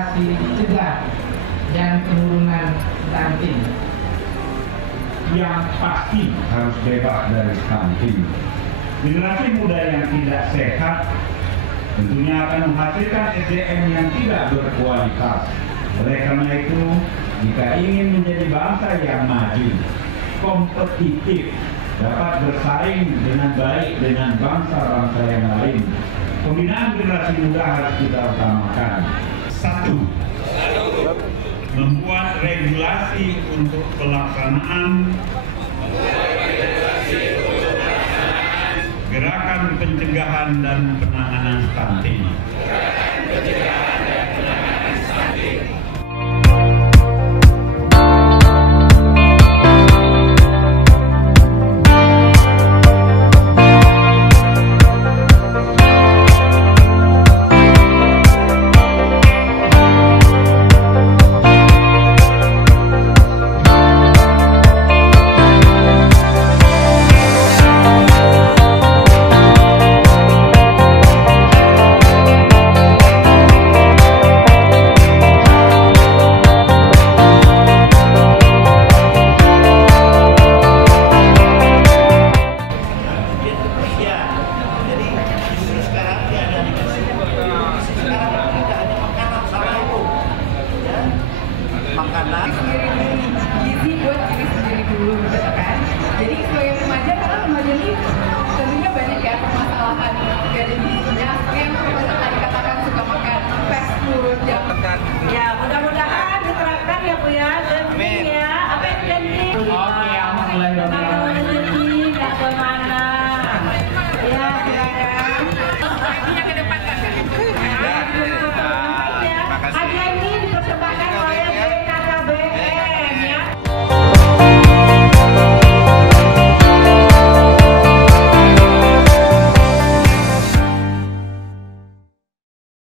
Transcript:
deklarasi cegah dan penurunan stunting. Yang pasti harus bebas dari stunting. Generasi muda yang tidak sehat tentunya akan menghasilkan SDM yang tidak berkualitas. Oleh karena itu, jika ingin menjadi bangsa yang maju, kompetitif, dapat bersaing dengan baik dengan bangsa-bangsa yang lain, pembinaan generasi muda harus kita utamakan. 1. Membuat regulasi untuk pelaksanaan gerakan pencegahan dan penanganan stunting. Gizi buat diri sendiri dulu, gitu kan? Jadi sebagai remaja, karena remaja ini tentunya banyak ya permasalahan dari gizinya. Yang seperti tadi katakan suka makan fast food, yang ya mudah